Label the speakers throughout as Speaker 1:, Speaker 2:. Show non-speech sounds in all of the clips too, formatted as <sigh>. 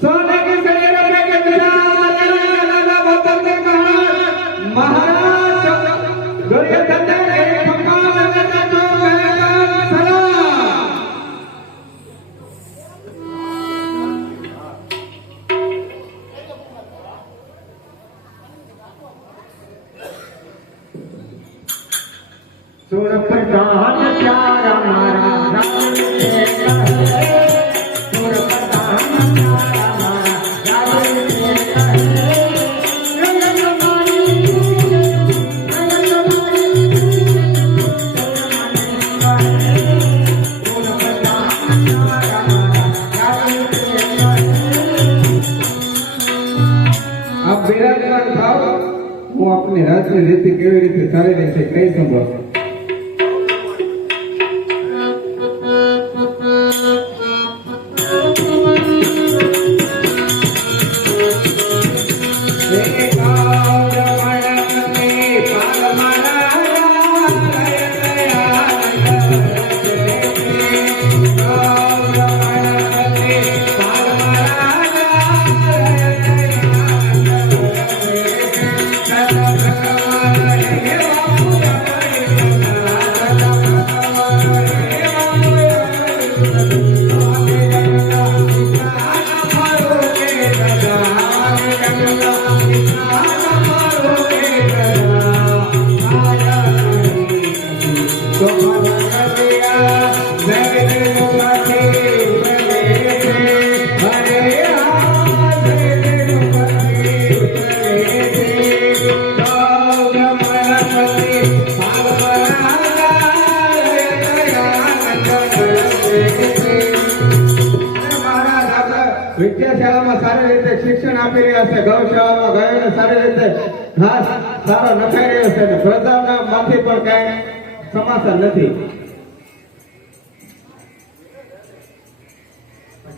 Speaker 1: सोने की सैर में के बिना लाला वतन के कहा महाराज હું આપની રાજની રીતિ કેવી રીતે ચાલી રહી છે કઈ સંભળાવું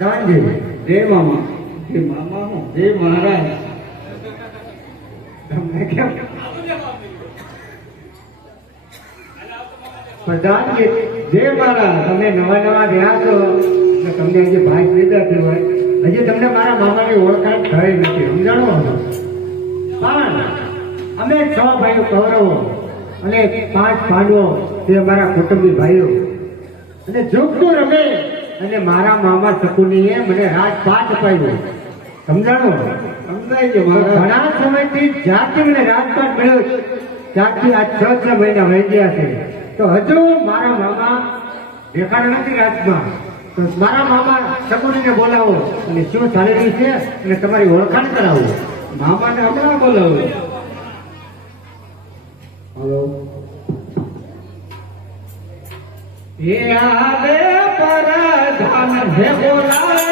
Speaker 1: પ્રધાનજી રે મામા. જય મામા હું રે મહારાજ. તમને કેમ? પ્રધાન કે જે મારા તમે નવા નવા રહ્યા છો. એટલે તમને જે ભાઈ લીધા થયો હોય હજી તમને મારા મામાની ઓળખાણ થઈ નથી. સમજાણો પણ અમે છ ભાઈઓ કૌરવો અને પાંચ પાંડવો તે અમારા કુટુંબી ભાઈઓ. અને જોગતું રમે. અને મારા મામા શકુનીએ મને રાજપાટ અપાવ્યો. સમજાણો? ઘણા સમયથી જ્યાંથી મને રાજપાટ મળ્યો ત્યાંથી આ છ છ મહિના વહી ગયા છે. તો હજુ મારા મામા દેખાડા નથી રાજમાં. તો મારા મામા શકુનીને બોલાવો અને શું ચાલી છે અને તમારી ઓળખાણ કરાવો. મામાને હમણાં બોલાવો હલો. એ આવે પરધાન હે બોલાવે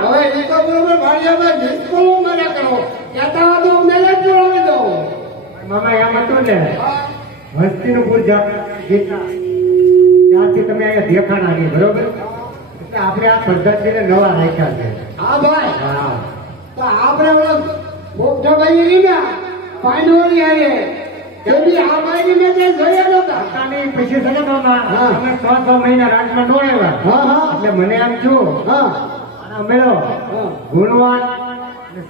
Speaker 2: હવે એ તો બરોબર ભાડિયામાં નિષ્ફળો મને કરો કહેતા તો જ જોડાવી દો
Speaker 3: મામા એમ હતું ને હસ્તિનપુર જા ગીતા. ત્યાંથી તમે અહીંયા દેખાણ આવી બરોબર? એટલે આપણે આ પદ્ધતિને નવા રાખ્યા છે.
Speaker 2: હા ભાઈ.
Speaker 3: હા.
Speaker 2: તો આપણે ઓલો મોક્ષભાઈ રીના પાંડવોની આવે તે બી આ ભાઈ મેં જોયા નહોતા.
Speaker 3: પોતાની પછી ને મામા. અમે છ છ મહિના રાજમાં નો
Speaker 2: હા હા.
Speaker 3: એટલે મને એમ જો
Speaker 2: હા.
Speaker 3: મેળો ગુણવાન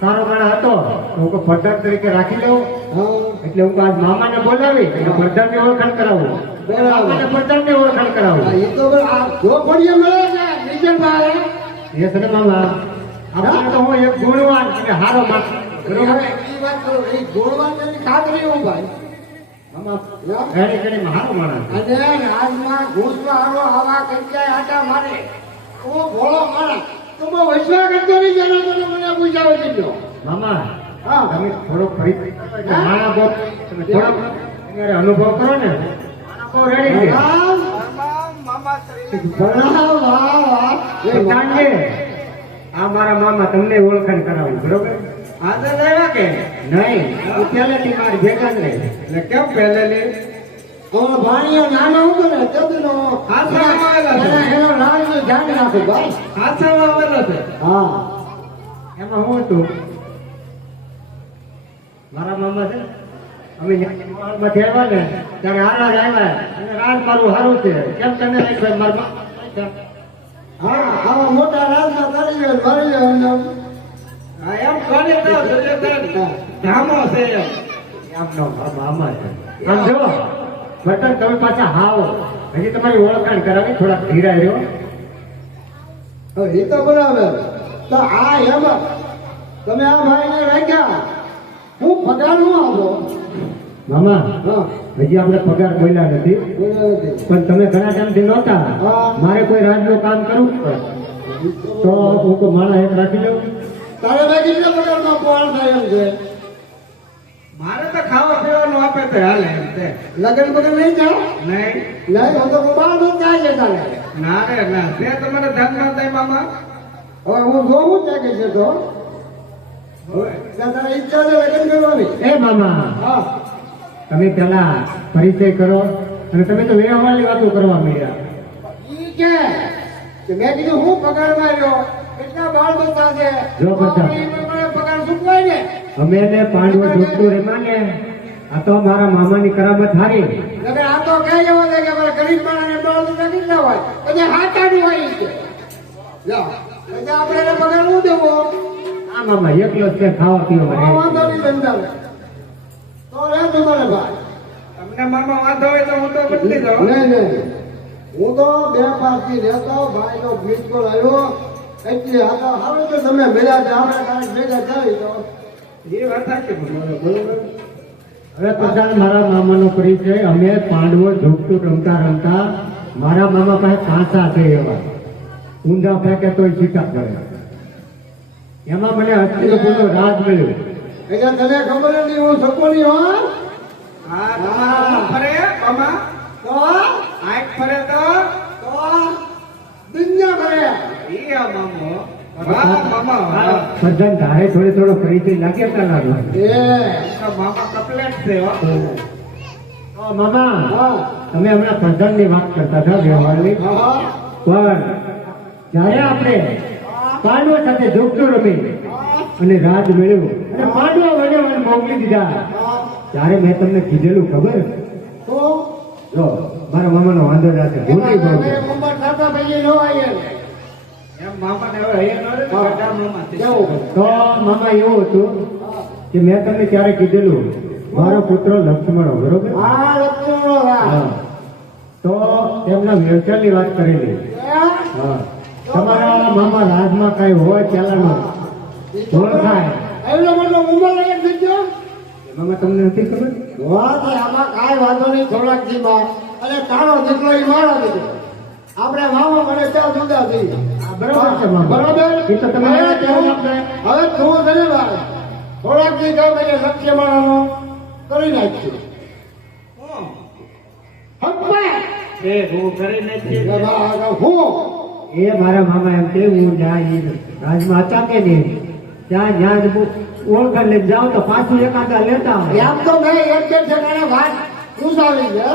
Speaker 3: સારો માણસ હતો. હું પદ્ધત તરીકે રાખી લઉં. એટલે હું આજ મામાને બોલાવી અને પદ્ધતની ઓળખાણ કરાવું.
Speaker 2: બરાબર.
Speaker 3: પદ્ધતની ઓળખાણ કરાવું.
Speaker 2: એ તો. જો મળે ને નીચે
Speaker 3: એ ને મામા. આપણે તો હું એક ગુણવાન અને હારો માણસ. બરોબર?
Speaker 2: એ વાત કરું એ ગોળવાની ખાતરી હું ભાઈ.
Speaker 3: ઘણી ઘડીમાં હારો માણસ.
Speaker 2: અને રાજમાં ઘૂસવાળો આવા કઈ આટા મારે. હું ભોળો મારા તો બહુ વૈશ્વા કરતો નહીં જેનો મને પૂછાવે દીધો
Speaker 3: મામા
Speaker 2: હા.
Speaker 3: તમે થોડો ફરી માણા તમે તમારે અનુભવ કરો ને. અનુભવ રેડી આ મારા મામા તમને ઓળખાણ કરાવું બરોબર?
Speaker 2: આદર કે?
Speaker 3: નહીં પહેલેથી મારી ભેગા જ નહીં
Speaker 2: એટલે કેમ પહેલેલી ઓલો ભાણીઓ નાનો હતો ને તેદનો
Speaker 1: હાથમાં આવેલા છે.
Speaker 2: એનો લાડનું ધ્યાન રાખો ભાઈ
Speaker 1: હાથમાં આવેલો છે.
Speaker 2: હા.
Speaker 3: એમાં હું હતું? મારા મામા છે અમે આવ્યા ને ત્યારે હારા જ આવ્યા. અને રાજ મારું સારું છે. કેમ તને રાખ્યો મારા
Speaker 2: હા આવા મોટા રાજમાં તારી ગયો મારી ગયો
Speaker 1: હા, એમ કોને તો ધામો છે એમ.
Speaker 3: એમનો મામા છે. આમ બટન તમે પાછા હાવ હજી તમારી ઓળખાણ કરાવી થોડાક ધીરા રહ્યો.
Speaker 2: એ તો બરાબર. તો આ એમ તમે આ ભાઈને રાખ્યા. હું પગારનું આવો
Speaker 3: મામા હજી આપણે પગાર બોલ્યા નથી. પણ તમે ઘણા ટાઈમથી નહોતા. મારે કોઈ રાજનું કામ કરવું તો હું તો માણસ એક રાખી લઉં.
Speaker 2: તારે રાખી લીધો પગાર પગારમાં કોણ થાય એમ છે.
Speaker 1: મારે તો ખાવા પીવાનું આપે તો હાલે
Speaker 2: લગન બગન નહીં જાઓ.
Speaker 1: નહીં.
Speaker 2: નહીં હું તો બારનું થાય છે તારે?
Speaker 1: ના રે ના. તે તમારે ધ્યાનમાં થાય મામા.
Speaker 2: હવે હું જોઉં ત્યાં કે છે તો? તારે ઈચ્છા છે લગન કરવાની.
Speaker 3: એ મામા
Speaker 2: હા.
Speaker 3: તમે પેલા પરિચય કરો અને તમે તો વ્યવહારની વાતો કરવા માંડ્યા.
Speaker 2: ઈ કે કે મેં કીધું હું પગાર માર્યો. કેટલા બાળ બચ્ચા છે?
Speaker 3: જો
Speaker 2: પગાર સુકવાય ને?
Speaker 3: અમે ને પાંડવો જોતું રેમાં ને આ તો મારા મામાની કરામત હારી.
Speaker 2: નકર આ તો કઈ જવા દે કે મારા ગરીબ માણસને બાળ નથી લેવાય અને હાટાનું હોય. છે કે. લો આપણે એને પગાર હું દેવો?
Speaker 3: આ મામા એકલો છે ખાવા પીવા
Speaker 2: વાંધો નહીં ધંધાને. તો રે તમારે ભાઈ.
Speaker 1: તમને મામા વાંધો હોય તો હું તો બદલી દઉં.
Speaker 2: નહીં નહીં હું તો બે પાસથી રહેતો ભાઈ નો આવ્યો એટલે આ તો હવે તો તમે મેળા આપણે ભેગા થઈ તો
Speaker 1: એ વાત સાચી
Speaker 2: બરોબર.
Speaker 3: હવે પ્રધાન મારા મામાનો પરિચય. અમે પાંડવો ઝૂકતું રમતા રમતા મારા મામા પાસે કાંસા છે એવા ઊંધા ફેંકે તોય છીટા કરે. એમાં મને હસ્તિનપુરનો રાજ મળ્યો.
Speaker 2: એટલે તને ખબર નહીં હું સકોની હો.
Speaker 1: હા તમારા ફરે મામા.
Speaker 2: તો?
Speaker 1: આંખ ફરે તો?
Speaker 2: તો? દુનિયા
Speaker 1: ફરે આ મામો. વાહ મામા
Speaker 3: ધારે થોડે થોડો પરિચય લાગે પેલાનો
Speaker 2: એ
Speaker 1: મામા કપલેટ છે
Speaker 3: મામા. તમે હમણાં પ્રધાનની વાત કરતા હતા વ્યવહારની.
Speaker 2: હા
Speaker 3: પણ જ્યારે આપણે પાંડવો સાથે જોગતો રમી અને રાજ મેળવ્યું અને પાંડવો વડે મોકલી દીધા ત્યારે મેં તમને કીધેલું ખબર? જો મારા મામાનો વાંધો ના છે. ભૂલી
Speaker 2: એમાં
Speaker 1: તો મામા
Speaker 2: કેવું?
Speaker 3: તો મામા એવું હતું કે મેં તમને ત્યારે કીધેલું મારો પુત્ર લક્ષ્મણ બરોબર?
Speaker 2: તો એમના રા.
Speaker 3: ની વાત કરેલી તમારા મામા રાજમાં કઈ હોય પેલાનો થાય
Speaker 2: એમનો મતલબ ઉંમર લાયક થઈ ગયો?
Speaker 3: મામા તમને નથી ખબર?
Speaker 2: વાહ આમાં કાંઈ વાંધો નહીં થોડાક દીમાં અને કાળો દીકરો એ મારો દીકરો. આપણે મામા મને ત્યાં જુદા થઈ
Speaker 3: બરોબર. છે
Speaker 2: બરોબર?
Speaker 3: એ તો તમે
Speaker 2: હવે તું-
Speaker 3: આપણે
Speaker 2: હવે તું છે ને ભાઈ? થોડાક દી કહે મને સત્ય માણસનો કરી? હપ્પા!
Speaker 1: એ હું કરી નાખી.
Speaker 2: હું?
Speaker 3: એ મારા મામા એમ કે હું જ્યાં ઈ રાજમાં હતા કે નહીં? ત્યાં જ્યાં ઓળખાણ લઈને જાઉં તો પાછું એકાદા લેતા આવે.
Speaker 2: એમ તો મેં એક બે ઠેકાણે વાત પૂછાવી છે.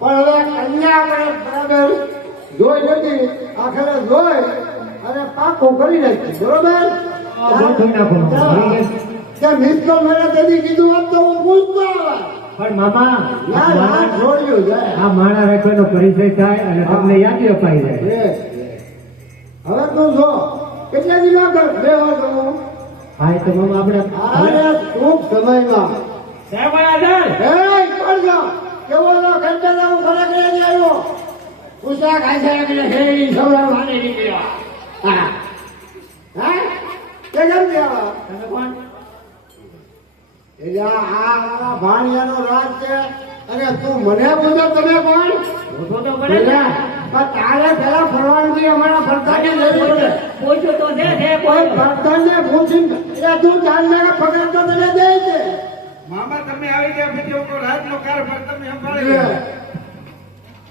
Speaker 2: પણ હવે કન્યા આપણે બરાબર જોઈ નથી આખરે જોઈ અને પાકું કરી નાખ્યું બરોબર? મિસ કોલ મેળા તેથી કીધું હોત તો હું પૂછતો આવે
Speaker 3: પણ મામા
Speaker 2: ના ના
Speaker 3: માણસ-
Speaker 2: જોડ્યું છે
Speaker 3: આ માણા રાખવાનો પરિચય થાય અને તમને યાદી અપાઈ જાય.
Speaker 2: હવે તું જો કેટલા બે વાર કહું
Speaker 3: હા. એ તો મામા આપણે
Speaker 2: આને ટૂંક સમયમાં.
Speaker 1: સાહેબ
Speaker 2: એ કોણ કેવો નો હું ખરેખર નહીં આવ્યો પૂછા ખાઈ છે કે હે ઈ સવડા વાને નીકળ્યો. હા. હા? કે કેમ ગયા?
Speaker 1: તમે કોણ?
Speaker 2: એટલે આ આ મારા ભાણિયાનો રાજ છે. અને તું મને પૂછો તમે કોણ?
Speaker 1: ઓછો તો પડે ને
Speaker 2: પણ તારે પેલા પરવાનગી અમારા પ્રધાનને લેવી પડે
Speaker 1: પૂછ્યું તો છે છે
Speaker 2: કોઈ પ્રધાનને પૂછીને એટલે તું જણા પગાર તો તને દે છે
Speaker 1: મામા તમે આવી ગયા પછી હું રાતનો કારભાર તમે સંભાળી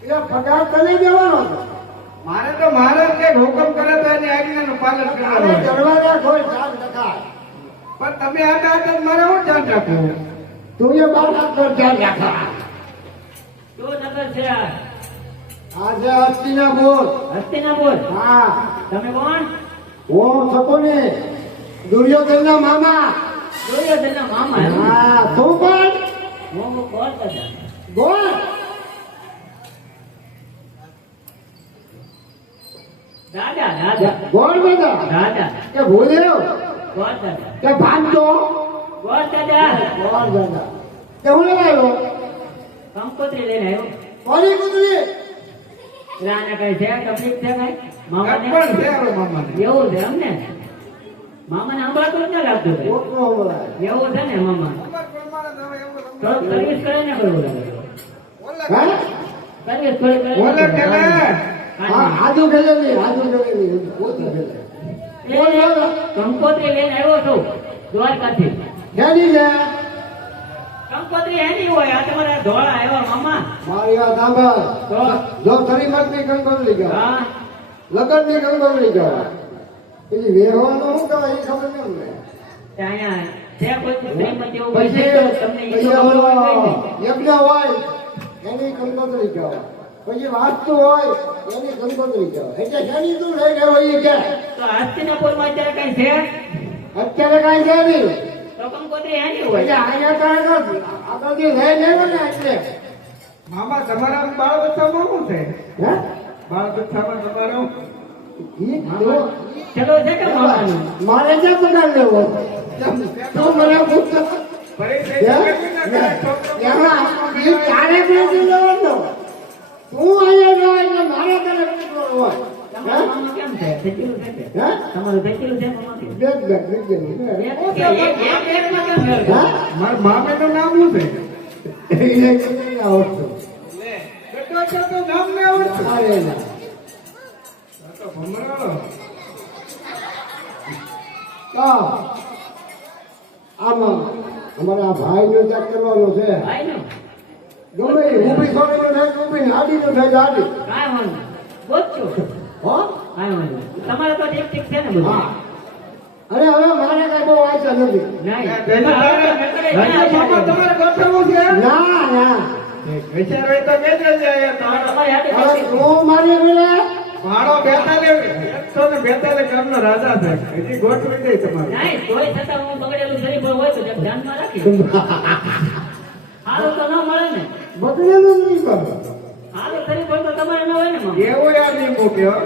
Speaker 2: એટલે પગાર તને દેવાનો છે.
Speaker 1: મારે તો મારે કે કંઈક હુકમ કરે તો એની આજ્ઞાનું પાલન કરવાનું.
Speaker 2: દરવાજા ખોલ ચાર ટકા
Speaker 1: પણ તમે આટા આટા મારે હું ધ્યાન રાખવું?
Speaker 2: તું એ બાર પર ચાર ટકા
Speaker 4: શું નગર છે આ.
Speaker 2: આજે હસ્તીના બોલ.
Speaker 4: હસ્તિનાપુર
Speaker 2: હા.
Speaker 4: તમે કોણ?
Speaker 2: હું શકુને દુર્યોધનના મામા.
Speaker 4: દુર્યોધનના મામા?
Speaker 2: હા તું કોણ?
Speaker 4: હું કોણ
Speaker 2: બોલ.
Speaker 4: દાદા દાદા
Speaker 2: બોલ બધા.
Speaker 4: દાદા
Speaker 2: કે ભૂલ્યો
Speaker 4: કોણ દાદા.
Speaker 2: કે ભાગતો
Speaker 4: કોણ દાદા.
Speaker 2: બોલ દાદા. કે હું લેવાયો
Speaker 4: કંકોત્રી લઈને આવ્યો.
Speaker 2: કોની કુતરી
Speaker 4: એટલે કઈ છે તકલીફ છે કઈ મામાને
Speaker 1: ગડબડ છે મામાને.
Speaker 4: એવું છે એમ ને મામાને હંભળાતું જ ન લાગતું કઈ. એવું છે ને મામા.
Speaker 1: તો
Speaker 4: સર્વિસ કરે ને સર્વિસ કરે
Speaker 1: ઓલા કે ને?
Speaker 2: હા ખેલે નહીં આજુ ખેલે નહીં. પોતે ખેલે બોલ બોલ?
Speaker 4: કંકોત્રી લઈને આવ્યો છું દ્વારકાથી.
Speaker 2: ખેલી છે?
Speaker 4: કંકોત્રી એની હોય આ તમારા ધોળા આવ્યા મામા.
Speaker 2: મારી વાત સાંભળ. જો ની કંકોત્રી કહેવાય કંકોત્રી પછી વેરવાનું શું કહેવાય એ ખબર નહીં અમને.
Speaker 4: ત્યાં
Speaker 2: પછી
Speaker 4: તમને હોય
Speaker 2: એની કંકોત્રી કહેવાય પછી વાંચતું હોય એની કંકોત્રી કહેવાય. એટલે શેની તું લઈ ગયો હોય કે.
Speaker 4: તો હસ્તિનાપુરમાં અત્યારે કઈ છે?
Speaker 2: અત્યારે કાંઈ છે નહીં.
Speaker 4: તો એની
Speaker 2: એટલે
Speaker 4: હોય
Speaker 2: અહીંયા કાંઈ આગળથી લઈ લેવો ને એટલે.
Speaker 1: મામા તમારા બાળ બચ્ચામાં શું છે?
Speaker 2: હે?
Speaker 1: બાળ બચ્ચામાં તમારું
Speaker 4: ચલો છે કે મામાનું?
Speaker 2: મારે ક્યાં પગાર લેવો? તું મને પૂછતો. નથી લેવાનો? તું અહીંયા રહે એટલે મારે તને પૂછવાનો હોય
Speaker 4: તમારું કેમ છે થેચેલું છે તમારું
Speaker 2: બેગ બેગ? હા?
Speaker 1: મારા મામેનું નામ શું છે
Speaker 2: આવડતું.
Speaker 1: છે તો નામ ને આવડતું
Speaker 2: અરે ના.
Speaker 1: તો ભમરો.
Speaker 2: તો આમાં અમારા ભાઈનો ત્યાગ કરવાનો છે
Speaker 4: ભાઈનું?
Speaker 2: ગમે ઊભી છોડીને થાય ઊભી ને આડીને થાય તો આડી.
Speaker 4: કાંઈ વાંધો નહીં. ગોતજો.
Speaker 2: હો?
Speaker 4: કાંઈ વાંધો તમારે તો ઠીક ઠીક છે ને બધું.
Speaker 2: હા. અરે હવે મારે કઈ બહુ આશા નથી.
Speaker 4: તમારે
Speaker 2: ના ના
Speaker 1: વિચાર હોય તો જ
Speaker 4: કઈ-
Speaker 2: મારી
Speaker 1: બેતાલીસ એકસો ને બેતાલીસ રાજા છે હજી ગોઠવી દે તમારે.
Speaker 4: નહીં, તોય છતાં હું બગડેલું શરીર હોય તો ધ્યાનમાં રાખી. <laughs> સારું તો ન મળે ને
Speaker 2: બગડેલું નહીં
Speaker 4: તો તમારે ન હોય ને મામા.
Speaker 1: એવું યાદ નહીં મૂક્યો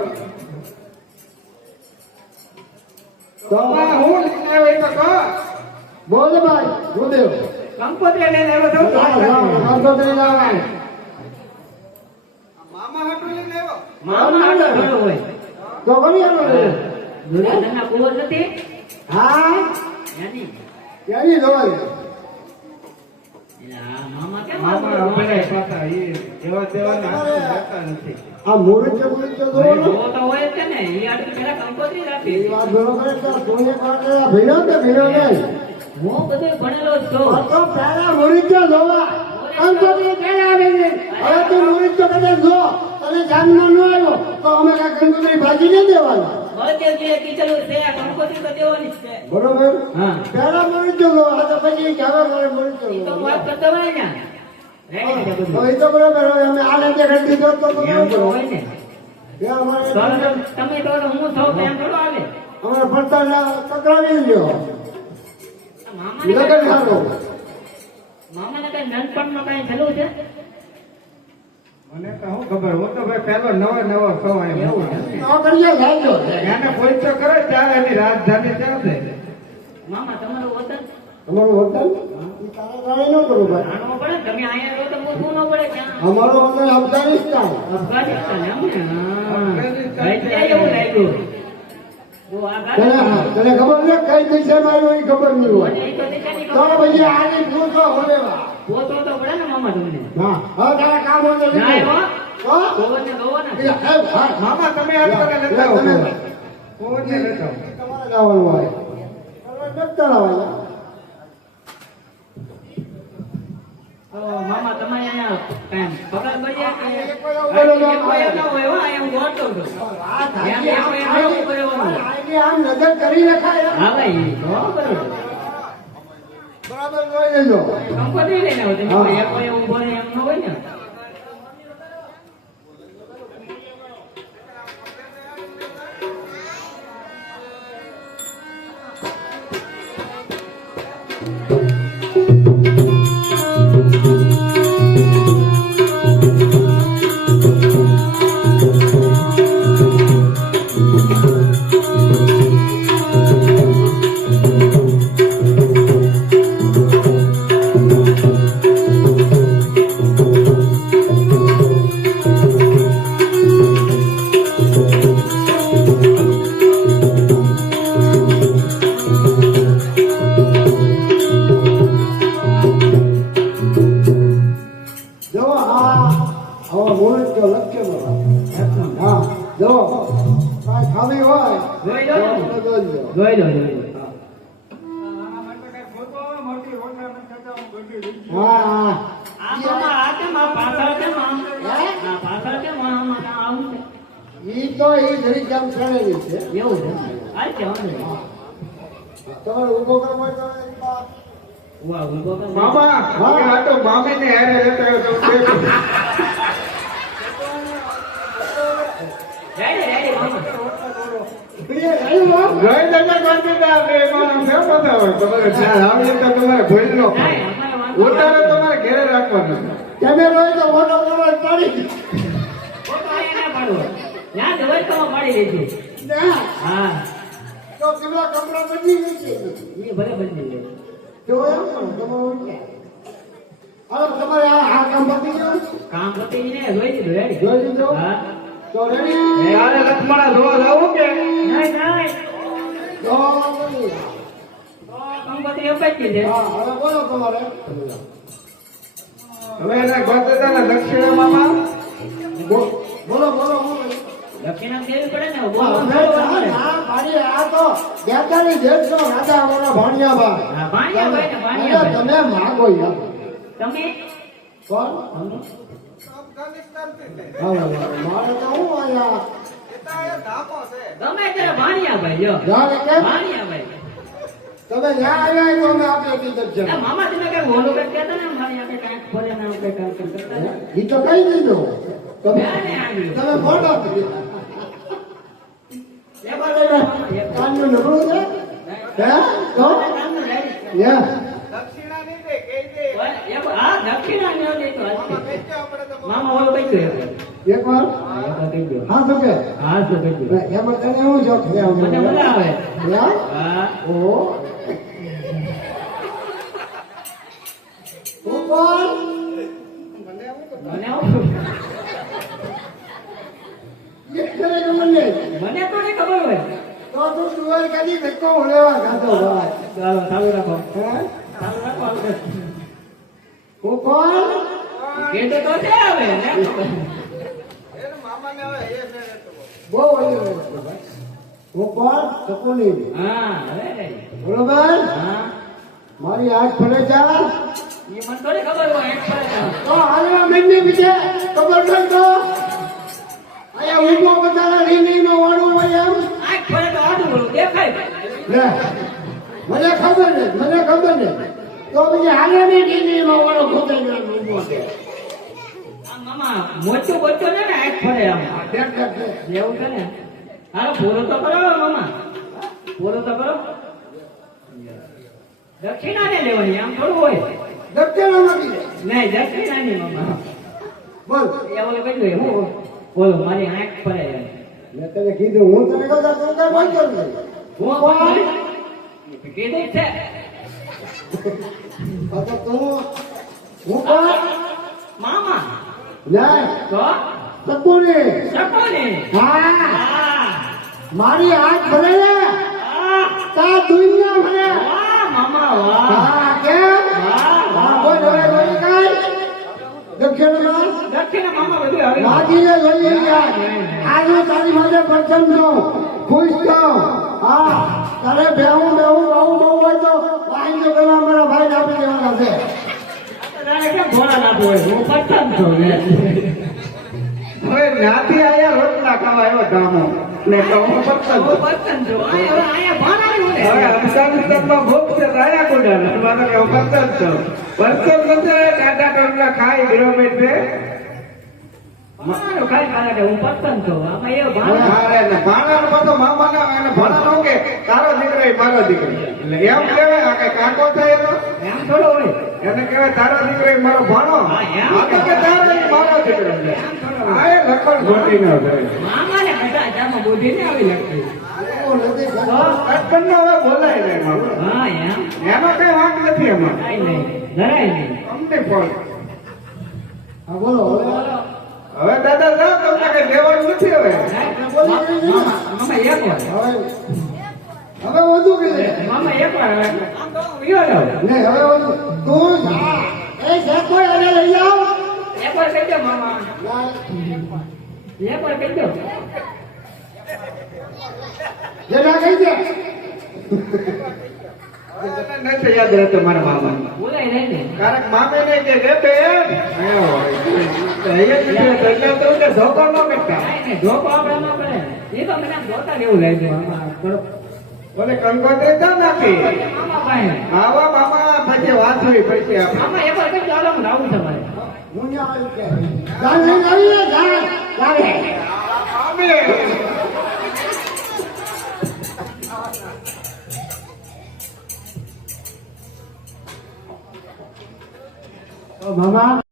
Speaker 2: તો
Speaker 1: હું લઈને આવ્યો તો કહો.
Speaker 2: બોલ ભાઈ ગુદેવ
Speaker 1: કંકોત્રી લઈને આવ્યો તો
Speaker 2: લાવ, લાવ, વાંધો નહીં, લાવ.
Speaker 1: મામા હાટુ લઈને આવ્યો
Speaker 4: મામા ઘણો હોય.
Speaker 2: તો.
Speaker 4: કુંવર નથી
Speaker 2: હા
Speaker 4: એની.
Speaker 2: ક્યાંની જોવાય
Speaker 4: આ
Speaker 2: મોરી છે મોરી છે જોવો ને
Speaker 4: જોવો તો હોય છે ને ઈ આડું પેલા
Speaker 2: એ ન આવ્યો તો અમે કંકોત્રી ભાજી નહીં દેવાના બરોબર?
Speaker 4: હા.
Speaker 2: મળી જતો આ તો પછી હવે મારે મળી
Speaker 4: ઈ તો રેડી
Speaker 2: એ તો બરોબર હવે અમે આ રીતે કરી દીધો તો
Speaker 4: તમે તો હું સૌ એમ આવે
Speaker 2: અમારે ફરતા પકડાવી લ્યો. લગન
Speaker 4: કાંઈ-
Speaker 2: સારું
Speaker 4: મામાને કઈ નાનપણમાં કઈ થયેલું છે?
Speaker 1: મને તો શું ખબર? હું તો ભાઈ પહેલો નવો નવો સૌ
Speaker 4: એવું છે? એમ ને?
Speaker 2: તો કરીએ સાહેબ
Speaker 1: એને કોઈ કરે ત્યારે એની રાજધાની ક્યાં છે
Speaker 4: મામા તમારું વતન
Speaker 2: અમારું વતન
Speaker 4: તો
Speaker 2: અમારું અફઘાનિસ્તાન.
Speaker 4: અફઘાનિસ્તાન
Speaker 2: તને ખબર છે કઈ દિશામાં આવ્યો એ ખબર નહીં હોય.
Speaker 4: તો
Speaker 2: તો. પછી આની પૂછો હવે
Speaker 4: પોતો તો પડે ને મામા તમને
Speaker 2: હા હવે તારા કામ હોય તો
Speaker 4: ના
Speaker 2: લીધું.
Speaker 4: એવો.
Speaker 2: હો?
Speaker 4: ગોવર ને ગોવર ને.
Speaker 1: મામા તમે આ તને
Speaker 2: તમે-
Speaker 1: લેતા
Speaker 2: તમે-
Speaker 1: કોઈને લેતા.
Speaker 2: તમારે જવાનું હોય તમારે નથી
Speaker 4: આવે મામા તમારે અહીંયા કાંઈ ખબર પડી કે- ના હોય હો, અહીંયા હું ગોતતો હતો. એમ
Speaker 2: સાચી, આમ નજર કરી રખાય
Speaker 4: હા ભાઈ તો બરોબર.
Speaker 2: બરાબર જોઈ લેજો. હવે બોલું તો મારા હા જો કાંઈ ખાવી હોય
Speaker 4: જોઈ લો
Speaker 2: જોઈ લો.
Speaker 4: જોઈ લો હા.
Speaker 2: ઈ તો ઈ જરી કામ ચડેલી છે.
Speaker 4: એવું છે. આ કે.
Speaker 2: તમારે ઊભો કરવો હોય તો
Speaker 4: વાહ, કર.
Speaker 1: મામા આ તો મામીને હારે લેતા ઉતારે. તમારે ઘેરે રાખવાનો
Speaker 2: તો મોટો મોટો પાડી
Speaker 4: ફોટો ના જવાય તો પાડી લેજો.
Speaker 2: ના
Speaker 4: હા
Speaker 2: તો પેલા કપડા બદલી ગઈ છે
Speaker 4: એ ભલે બદલી લે.
Speaker 2: જો કરો, તમારું આ કામ પતી ગયું
Speaker 4: કામ પતી ને જોઈ લીધું
Speaker 2: જોઈ લીધું?
Speaker 4: હા
Speaker 1: યારે લક્ષ્મણા જોવા જાવું કે
Speaker 4: નહીં નહીં
Speaker 2: તો બની.
Speaker 4: અપાઈ છે
Speaker 2: હા હવે બોલો તમારે
Speaker 1: હવે એના ગોતેદાના દક્ષિણા મામા
Speaker 2: બોલો બોલો બોલો
Speaker 4: દક્ષિણા દેવી પડે ને
Speaker 2: હા,
Speaker 4: બોલો
Speaker 2: ના. ના, ભાણી, આ તો રાજા અમારા ભાણિયાભાઈ.
Speaker 4: હા, ભાણિયાભાઈ ને
Speaker 2: અને તમે માગો યાર
Speaker 4: તમે
Speaker 2: કોણ?
Speaker 4: તમે?
Speaker 2: જ્યાં આવ્યા તો અમે આપી
Speaker 4: મામા કઈ કઈ ને કઈ કાંઈક ને કઈ કરતા ને.
Speaker 2: તો કહી દીધું. તમે તમે
Speaker 4: વાર.
Speaker 2: કાનનું નબળું છે? હે? તો યા.
Speaker 4: હા, દક્ષિણા ન દેતો હાલશે. મામા ઓલું કહી દો એક વાર. હા,
Speaker 2: તો કે
Speaker 4: હા, તો કહી દો.
Speaker 2: તને એવું જો કે
Speaker 4: મને મજા આવે. હા.
Speaker 2: ઓ તું
Speaker 4: મને આવું.
Speaker 2: મને
Speaker 4: તો નહીં ખબર હોય
Speaker 2: તો તું સુવર કદી ધક્કો ઉડેવા ખાતો
Speaker 4: ચાલો ચાલુ રાખો
Speaker 2: હે
Speaker 4: ચાલુ રાખો.
Speaker 2: હું કોણ?
Speaker 4: કહેતો તો છે હવે ને?
Speaker 2: બહુ હું કોણ શકુની
Speaker 4: હા
Speaker 2: બરોબર?
Speaker 4: હા.
Speaker 2: મારી આંખ ફરે જા
Speaker 4: એ મને થોડી ખબર હોય તો.
Speaker 2: તો મેં બીજે ખબર નહીં તો? એ ઊભો બધાને રીંગણીનો વાળું હોય એમ.
Speaker 4: આંખ ફરે તો આડું દેખાય.
Speaker 2: મને ખબર ને મને ખબર ને તો પછી હાલે નહીં રીંગણીનો વાળો ખોદાઈ ઊભો છે.
Speaker 4: મામા મોટું બોચો ને ને આંખ ફરે આમ. એવું છે ને? હાલો પૂરો તો કરો મામા. પૂરો તો કરો. દક્ષિણા ને લેવાની આમ થોડું હોય.
Speaker 2: દક્ષિણામાં કીધે.
Speaker 4: નહીં દક્ષિણા નહીં મામા.
Speaker 2: બોલ.
Speaker 4: એ ઓલું કહ્યું હું બોલો મારી આંખ ફરે.
Speaker 2: મેં તને કીધું હું તને કહું તું કાંઈ બોલતો નહીં.
Speaker 4: હું કીધું છે.
Speaker 2: તો તું હું કોણ?
Speaker 4: મામા.
Speaker 2: નહીં
Speaker 4: તો?
Speaker 2: હા. મારી હાથ ભરે
Speaker 1: આવ્યો ધામો ને કહું પસંદ
Speaker 4: હું પસંદ છું. અહીંયા હવે ને
Speaker 1: હવે ટોટલા ખાઈ કિલોમીટર છે
Speaker 4: મારું ખાઈ ખાને કે હું આમાં એ ભાણા.
Speaker 1: મારે ને તારો દીકરો એ મારો દીકરો. એટલે એમ કહેવાય આ કઈ કાકો થાય એનો?
Speaker 4: એમ થોડો હોય.
Speaker 1: એને કહેવાય તારો દીકરો મારો ભાણો.
Speaker 4: હા, એમ.
Speaker 1: આ તો કે તારો મારો દીકરો. આ એ લખણ ખોટી ન થાય
Speaker 4: મામાને બધા જામાં બુદ્ધિ ને આવી લગતી
Speaker 2: એવું નથી
Speaker 4: તો
Speaker 1: હસબન્ડનો હવે બોલાય નહીં
Speaker 4: હા એમ.
Speaker 1: કઈ વાંક નથી એમાં.
Speaker 4: જરાય નહીં.
Speaker 1: અમને પણ.
Speaker 2: હા બોલો હવે
Speaker 1: હવે દાદા જાઓ તમને કઈ લેવાનું નથી હવે?
Speaker 4: મામા એક વાર.
Speaker 2: હવે હવે વધુ કે
Speaker 4: મામા એક વાર હવે.
Speaker 2: ને હવે વધુ. તું જા. એ શેકો એને લઈ જાઓ
Speaker 4: એક વાર કહી દો મામા. એક વાર કહી દો.
Speaker 2: જેના કહી દે.
Speaker 1: નથી યાદ રહેતો મારા મામા
Speaker 4: બોલાય નહીં
Speaker 1: કારણ મામે નહીં કે રે બેન કે ધોકો ન કરતા.
Speaker 4: ધોકો આપણે ન એ તો મને આમ જોતા જ એવું થોડો
Speaker 1: બોલે કંકોત્રી તો નાખી. આવા મામા પછી વાત હોય
Speaker 4: એક હું તમારે?
Speaker 2: હું આવી કે લઈને મામા